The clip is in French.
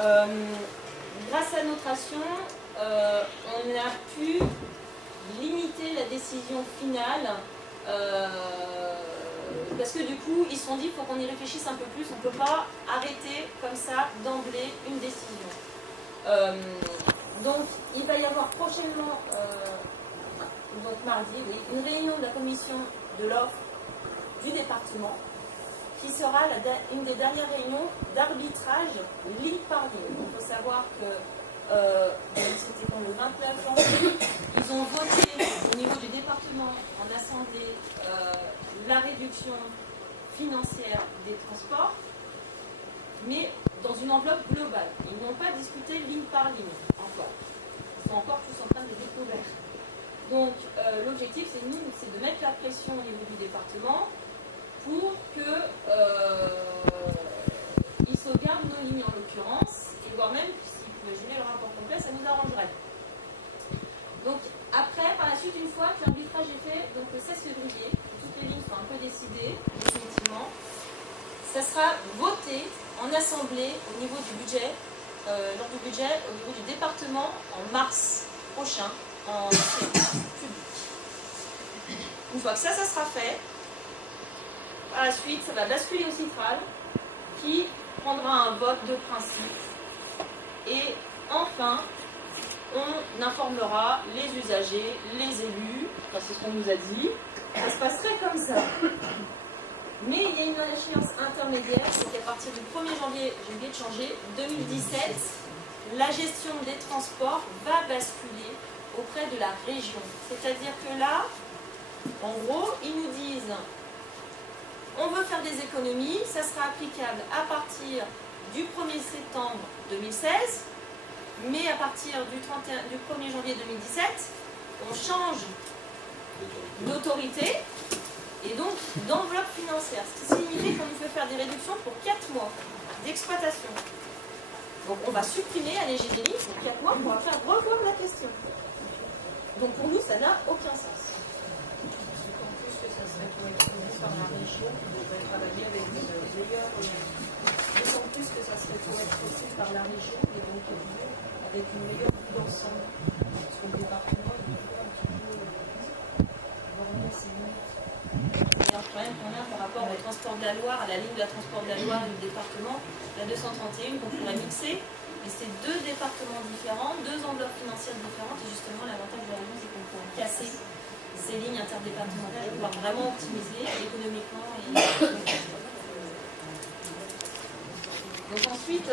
Grâce à notre action, on a pu limiter la décision finale parce que du coup, ils se sont dit qu'il faut qu'on y réfléchisse un peu plus. On ne peut pas arrêter comme ça d'emblée une décision. Donc, il va y avoir prochainement, donc mardi, oui, une réunion de la commission de l'offre du département qui sera une des dernières réunions d'arbitrage ligne par ligne. Il faut savoir que c'était le 29 janvier, ils ont voté au niveau du département en assemblée la réduction financière des transports, mais dans une enveloppe globale. Ils n'ont pas discuté ligne par ligne encore. Ils sont encore tous en train de découvrir. Donc l'objectif c'est de mettre la pression au niveau du département pour qu'ils sauvegardent nos lignes en l'occurrence, et voire même s'ils pouvaient geler le rapport complet, ça nous arrangerait. Donc après, par la suite, une fois que l'arbitrage est fait, donc le 16 février, toutes les lignes sont un peu décidées, définitivement, ça sera voté en assemblée au niveau du budget, lors du budget au niveau du département en mars prochain, en séance publique. Une fois que ça sera fait, par la suite, ça va basculer au Citral, qui prendra un vote de principe. Et enfin, on informera les usagers, les élus, parce que c'est ce qu'on nous a dit, ça se passerait comme ça. Mais il y a une échéance intermédiaire, c'est qu'à partir du 1er janvier, j'ai oublié de changer, 2017, la gestion des transports va basculer auprès de la région. C'est-à-dire que là, en gros, ils nous disent on veut faire des économies, ça sera applicable à partir du 1er septembre 2016, mais à partir du 1er janvier 2017, on change d'autorité et donc d'enveloppe financière, ce qui signifie qu'on nous fait faire des réductions pour 4 mois d'exploitation. Donc on va supprimer, alléger des lignes pour 4 mois pour après revoir la question. Donc pour nous, ça n'a aucun sens. Par la région, on devrait travailler avec des meilleurs, d'autant plus que ça serait pour être aussi par la région, et donc avec une meilleure vue d'ensemble sur le département, et un petit peu borner ses limites. Il y a un problème qu'on a par rapport au transport de la Loire, à la ligne de la transport de la Loire et du département, la 231 qu'on pourrait mixer, mais c'est deux départements différents, deux enveloppes financières différentes, et justement l'avantage de la région, c'est qu'on pourrait casser ces lignes interdépartementales et pouvoir vraiment optimiser économiquement. Donc ensuite,